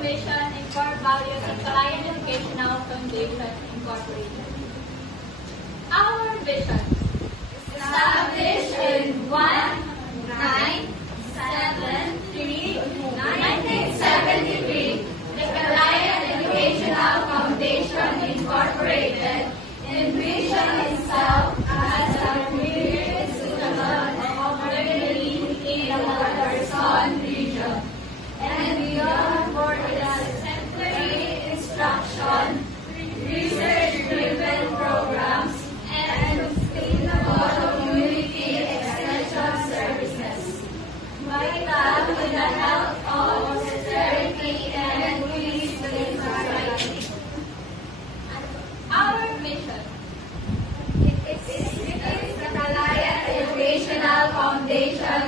mission and core values of Kalayan Educational Foundation Incorporated. Our vision: established in 1973, the Kalayan Educational Foundation Incorporated envisioned itself as a premier institution operating in the Quezon region and beyond for its exemplary instruction, research-driven programs, and sustainable community extension services. Vital to the health of posterity and peace within society. Our mission: it is the Kalayan Educational Foundation